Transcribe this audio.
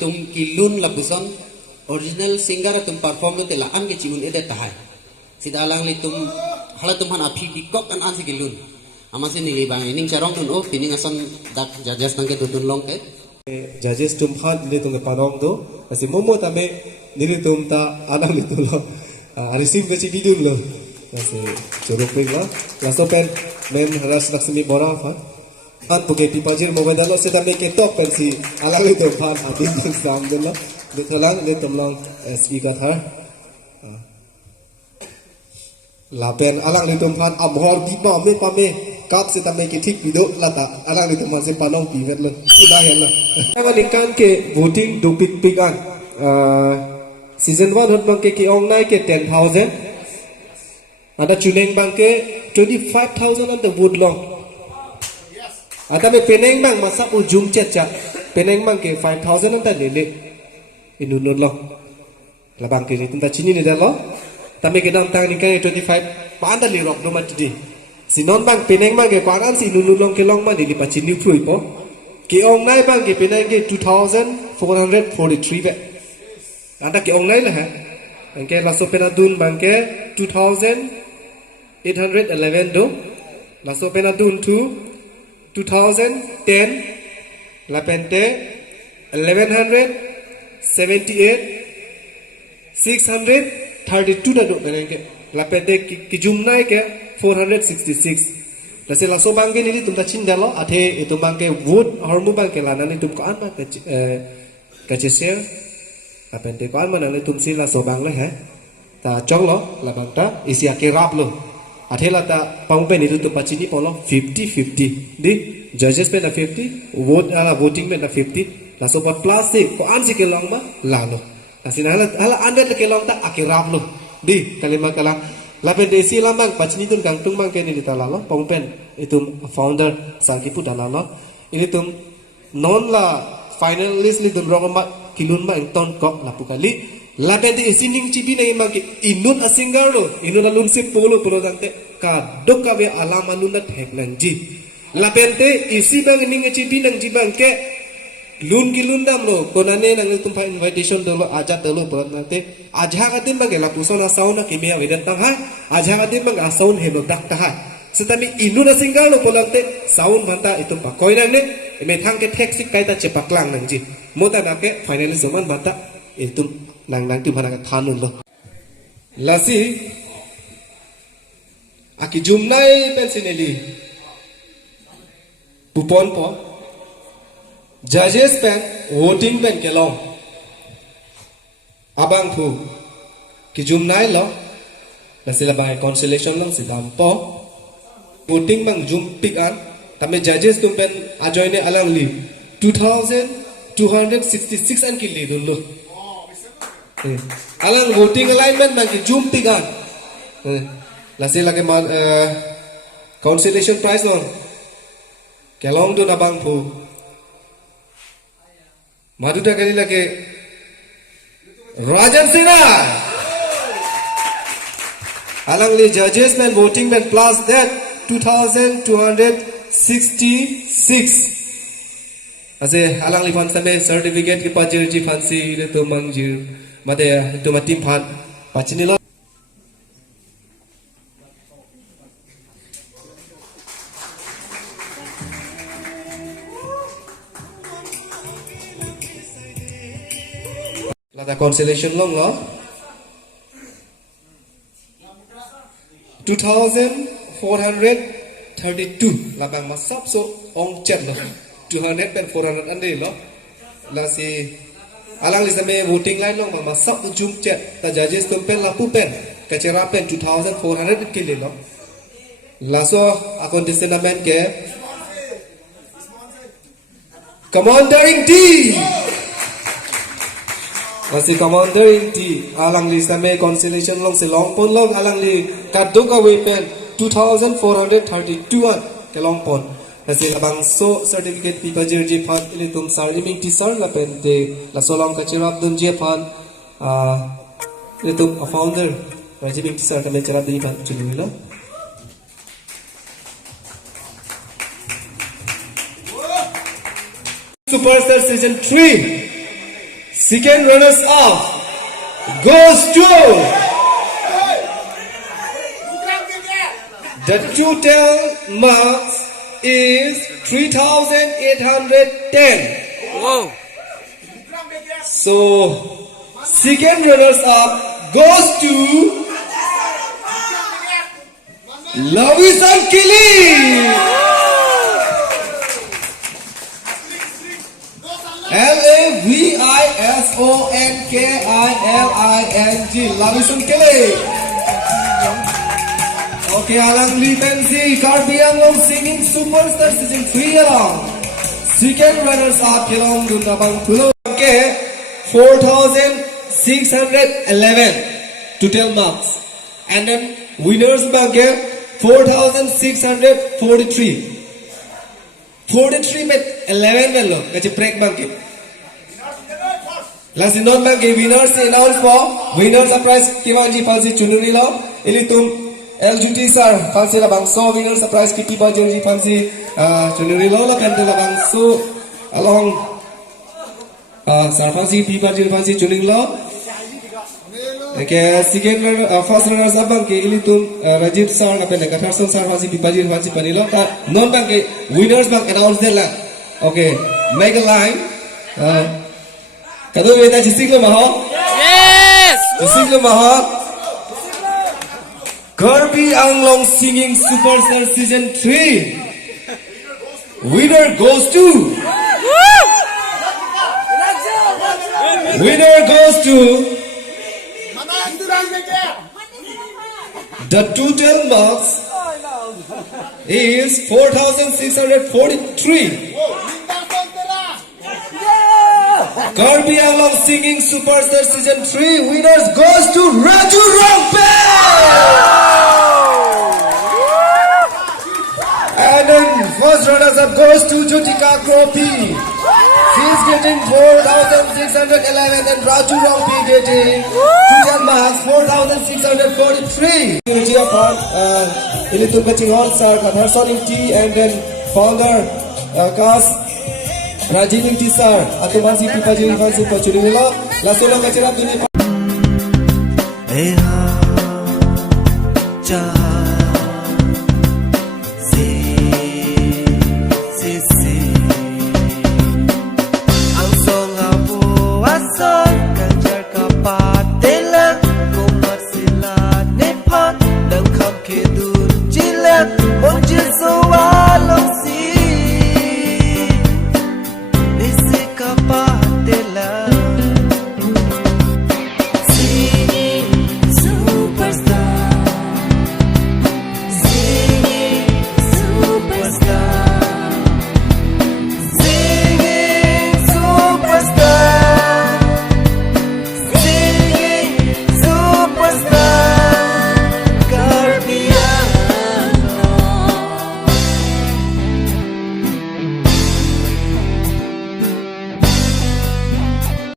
तुम kilun labuson original singer tum perform lo tela an ke ciun ede tahai sida alang li tum hala tum han api di kok an si kilun amase ni li bang ning charong tun o tining asan dak judges tang ke tutun long ke judges tum khat le tum panong do asi momo tame nili tum ta anang li tulo receive ke ci didun lo asi choro pring la so pen men ras laksmi bora fa an puke pipajir mobile dalo se tame ke top pen si alang li tum phan adin ding sam de lo le tholang le tum long sp ka thar la pen alang li tum phan amhor di pa me kap se tame ke thik video lata alang li tum se panong pi vet lo ila hen lo anga nikan ke voting do pik an season 1 hot bang ke ong nai ke 10000 ada chuneng bang ke 25000 on the vote long ada me peneng bang masa ujung cha peneng bang ke 5000 on the lele inun lo la bang ke ni ta chini ni da lo tame ke dam tang ni ke 25 pa anda li rok no ma ti sinon bang peneng bang ke kwaran si inun long ke long ma ni pa chini thui po ke ong nai bang ke peneng ke 2443 be anda ke ong nai la ha ke la so pena dun bang ke 2811 do la so pena dun tu 2010 la pente 1178 632 da do ke la pente ki jumnai ke 466 la se la so bang ke ni tum ta chin dalo athe itu bang ke wood hormu bang ke la nani tum ko an ba ke se la pente ko an ma nani tum si la so bang le ha ta chong lo la bang ta isia ke rap lo athe la ta pang pe ni tu pachini polo 50-50 di judges pe na 50 vote ala voting pe na 50 la so pa plus se ko an si ke long ma la lo la sin hala under ke long ta akirap lo di kalima kala la pe desi lam bang pachini tun kang tung bang ke ni ta la lo pang pen itum founder sangki pu da la lo ini tum non la finalist li dun rong ma kilun ma ton kok la pukali la pe de sining chibi nei ma ke inun a singer lo inun alun se polo dante ka dokka be alama nun na thek nang ji la pente isi bang ning chibi nang ji bang ke lun kilun dam lo konane nang tum pa invitation dolo aja dolo ber nante aja ka tin bang la pusona sauna ke me wedan tang hai aja ka tin bang a sound helo dak ta hai setami inun a singer lo polante sound banta itu pa koi nang ne me thang ke thek sik kai ta chepak lang nang ji mota na ke finalist man banta itu nang tu mana thanun lo lasi aki jumnai pensineli pupon po judges pen voting pen kelong abang thu ki jumnai lo lasi la bai consolation lang sidam po voting bang jum pick an tame judges tum pen ajoine alang li 2266 an ki li dun lo alang voting alignment bang ki jum pigan la se lage consolation prize non kelong do na bang phu maduta kali lage Rajan Sina alang li judges man voting man plus that 2266 ase alang li fan same certificate ki pajir ji fancy ile to mangjir mate to matim phan pachini lo la consolation long lo 2432 la bang ma sap so ong chet lo 200 pen 400 ande lo la si alang li same voting line long ma sap jum chet ta judges tum pen la pu pen kachera pen 2400 kile lo la so aconditionment ke commanding team Masih commander inti alang li same consolation long se long pon long alang li kaduka wepen 2432 an ke long pon masih labang so certificate pi pajir ji phan ili tum sarliming ti sar la pen de la solong ka chirap dun je phan ili tum a founder rajiming ti sar ka me chirap di phan chulu lo Superstar season 3 second runners up goes to the total marks is 3,810. Wow. So second runners up goes to Lavisan Kili. LAVISONKILING Lavisan Kili. Okay, Alang Lipensi, Karbi Anglong singing Superstar Season 3 along. Second runners up Kilong Dundabang Pulo. Okay, 4,611 total marks. And then winners banke 4,643. 43 with 11 mello. Kachi break banke. Last in non banke winners announce for winners a prize Kimanji Fancy Chunuri lo. Ilitum LGT sir Fancy la bangso winners a prize Kitty Bajonji Fancy Chunuri lo la pente la bangso along sir Fancy Pipa Fancy Chunuri lo. Okay, second runner, first runners up bank ilitum Rajit sir na pende Katharson sir Fancy Pipaji Fancy Panilo ta non bank winners bank announce the la. Okay, make a line. Kado beta jisik lo maho. Yes. Jisik lo maho. Karbi Anglong singing Superstar Season 3. Winner goes to. Winner goes to. The total marks is 4,643. Karbi Anglong singing Superstar Season 3 winners goes to Raju Rongpe. And then first runners up goes to Jutika Kropi. She's getting 4,611 and Raju Rongpe getting total marks 4,643. Unity of Heart, Ilitum Kachingon Sir, Katharson T and then founder Kas Rajin T Sir, Atumansi Pipaji Fancy Pachurilo, Lasolo Kachirap Duni.